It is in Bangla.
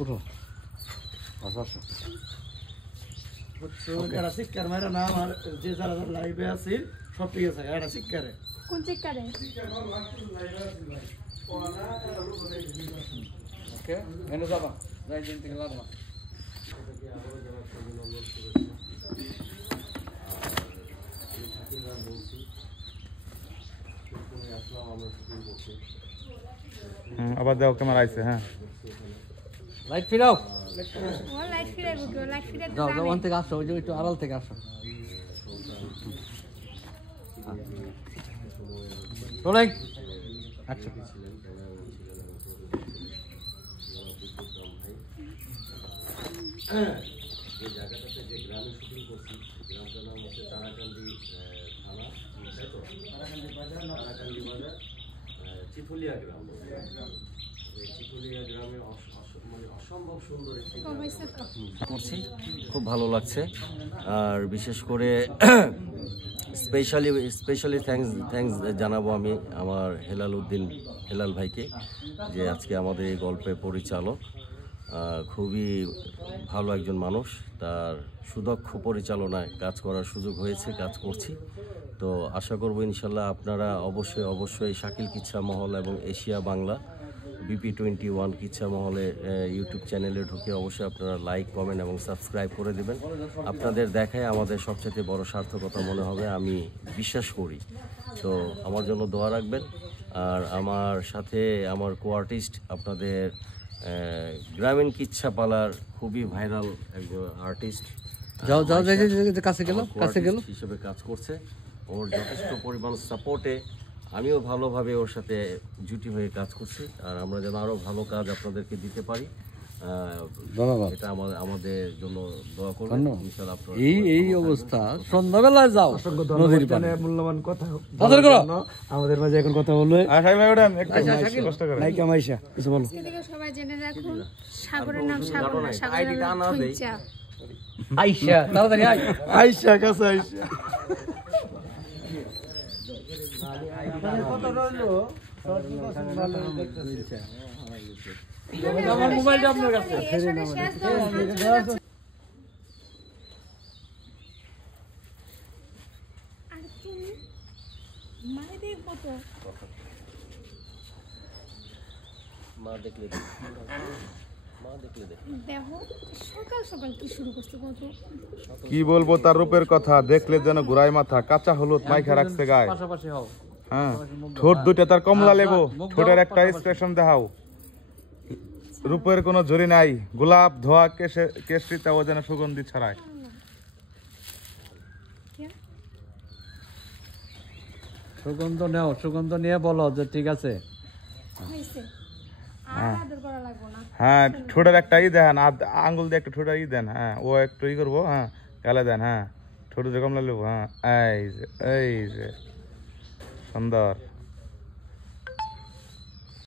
পুরো আচ্ছা এটা শিক্ষার মেরা নাম আর যে যারা লাইভে আছে সব ঠিক আছে এটা শিক্ষারে কোন শিক্ষারে ওকে এনে যাবা যাই দিন থেকে লাগবা আবার দাও ক্যামেরা আইছে হ্যাঁ লাইট ফিরাও ও লাইট ফিরাইবো কি লাইট ফিরাইতে যাও যাও ওখান থেকে আসো ওই যে একটু আড়াল থেকে আসো রোলিং অ্যাকশন যে জায়গাটাতে যে গ্রামে শুটিং করছি গ্রামটার নাম হচ্ছে তারাকান্দি থানা তারাকান্দি বাজার চিথলিয়া গ্রাম। এই চিথলিয়া গ্রামে মানে অসম্ভব সুন্দর একটি করছি, খুব ভালো লাগছে। আর বিশেষ করে স্পেশালি থ্যাঙ্কস জানাবো আমি আমার হেলাল ভাইকে, যে আজকে আমাদের এই গল্পের পরিচালক। খুবই ভালো একজন মানুষ, তার সুদক্ষ পরিচালনায় কাজ করার সুযোগ হয়েছে, কাজ করছি। তো আশা করব ইনশাল্লাহ আপনারা অবশ্যই শাকিল কিচ্ছা মহল এবং এশিয়া বাংলা BP21 কিচ্ছা মহলে ইউটিউব চ্যানেলে ঢুকে অবশ্যই আপনারা লাইক, কমেন্ট এবং সাবস্ক্রাইব করে দেবেন। আপনাদের দেখায় আমাদের সবচেয়ে বড় সার্থকতা মনে হবে, আমি বিশ্বাস করি। তো আমার জন্য দোয়া রাখবেন। আর আমার সাথে আমার কো-আর্টিস্ট আপনাদের গ্রামীণ কিচ্ছা পালার খুবই ভাইরাল একজন আর্টিস্ট, যাও কাছে গেল হিসেবে কাজ করছে। ওর যথেষ্ট পরিমাণ সাপোর্টে আমিও ভালোভাবে ওর সাথে জুটি হয়ে কাজ করছি। আর আমরা যেন আরো ভালো কাজ আপনাদেরকে দিতে পারি, এটা আমাদের জন্য দোয়া করবেন ইনশাআল্লাহ। এই অবস্থা সন্ধ্যাবেলায় যাও নদীর পাড়ে, মূল্যবান কথা আমাদের মাঝে এখন কথা বলবে নায়িকা মাইশা কিছু বলো। আজকে থেকে সবাই জেনে রাখুন, সাগরের নাম সাগর না, সাগরের নাম খুঁজা। আইসা তাড়াতাড়ি আইসা কাছে আইসা আমার মোবাইলটা আপনার কাছে। কি বলবো তার রূপের কথা, দেখলে যেন ঘুরাই মাথা, কাঁচা হলুদ মাইখা রাখছে গায়ে। হ্যাঁ, ঠোঁট দুইটা তার কমলা লেবু, ঠোঁটের একটা এক্সপ্রেশন দেখাও। রূপের কোনো ঝুরি নাই, গোলাপ ধোয়া কেশরিতে ও যেন সুগন্ধি ছড়ায়। সুগন্ধ নেও, সুগন্ধ নিয়ে বলো যে ঠিক আছে। হ্যাঁ, ঠোঁটের একটা ই দেন, আঙ্গুল দিয়ে একটা ঠোঁটের ই দেন। হ্যাঁ, ও একটু ই করবো। হ্যাঁ, গালে দেন। হ্যাঁ, ঠোঁট দিয়ে কমলা লেবু। হ্যাঁ, এই যে সুন্দর।